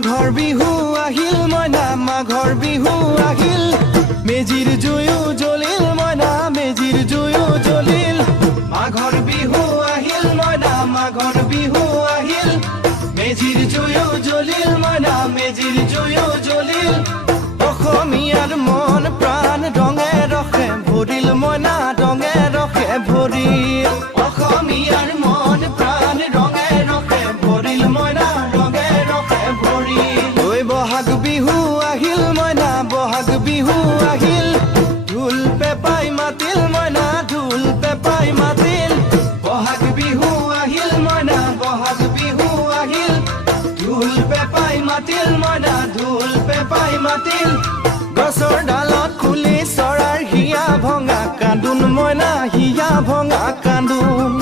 মাঘৰ বিহু আহিল মইনা মাঘৰ বিহু আহিল মেজিৰ জুয়ো জ্বলিল মইনা মেজিৰ জুয়ো জ্বলিল মাঘৰ বিহু আহিল মইনা মাঘৰ বিহু আহিল মেজিৰ জুয়ো জ্বলিল মইনা মেজিৰ জুয়ো জ্বলিল অসমীয়াৰ মন প্ৰাণ ৰঙে ৰখে ভৰিল মইনা ৰঙে ৰখে ভৰিল অসমীয়াৰ মন প্ৰাণ ৰঙে ৰখে ভৰিল মইনা ৰঙে ৰখে ভৰিল ঐ বহাগ বিহু আহিল মইনা বহাগ বিহু আহিল ঢোল পেপাই মাতিল মইনা ঢোল পেপাই মাতিল বহাগ বিহু আহিল মইনা বহাগ বিহু আহিল ঢোল পেপাই মাতিল মইনা ঢোল পেপাই মাতিল গছৰ ডালত খুলি চৰাৰ হিয়া ভঙা কান্দোন মইনা হিয়া ভঙা কান্দোন